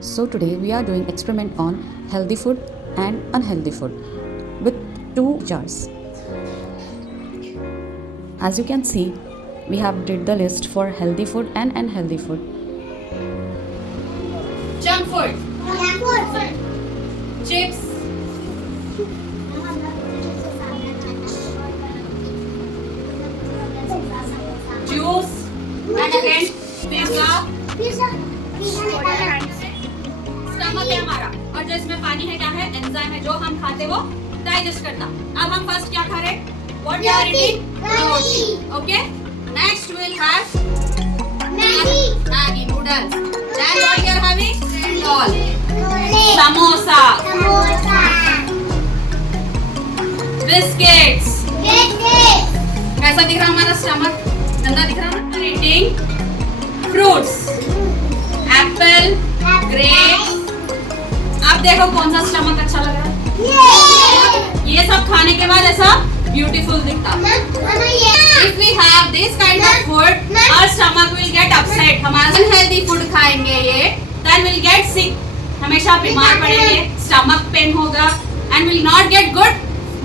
So today we are doing experiment on healthy food and unhealthy food with two jars. As you can see, we have did the list for healthy food and unhealthy food. Junk food, chips, juice, and again pizza. Stomach है हमारा और जो इसमें पानी है क्या है, एंजाइम है जो हम खाते वो डाइजेस्ट करता। अब हम फर्स्ट क्या खा रहे, what we are eating, protein. Okay, next we will have Maggi noodles, then what we are having, all samosa, biscuits. कैसा दिख रहा हमारा स्टमक, गंदा दिख रहा है। Eating fruits, apple, grapes. अब देखो कौन सा स्टमक अच्छा लग रहा है। ये सब खाने के बाद ऐसा ब्यूटीफुल दिखता। If we have this kind of food, our stomach will get upset. हमारा unhealthy food खाएंगे ये, then we'll get sick. हमेशा बीमार पड़ेंगे, stomach pain होगा, and will not get good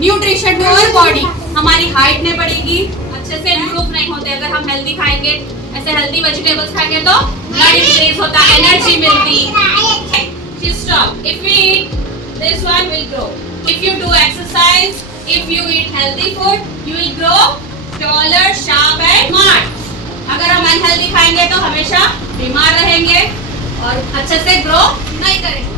nutrition to our body. हमारी हाइट नहीं बढ़ेगी, अच्छे से इम्प्रूव नहीं होते। अगर हम हेल्दी खाएंगे, ऐसे हेल्दी वेजिटेबल्स खाएंगे तो ब्लड इंक्रीज होता, एनर्जी मिलती। Stop. If we eat this one, will grow. If you do exercise, if you eat healthy food, you will grow taller, sharp and smart. अगर हम अनहेल्दी खाएंगे तो हमेशा बीमार रहेंगे और अच्छे से ग्रो नहीं करेंगे।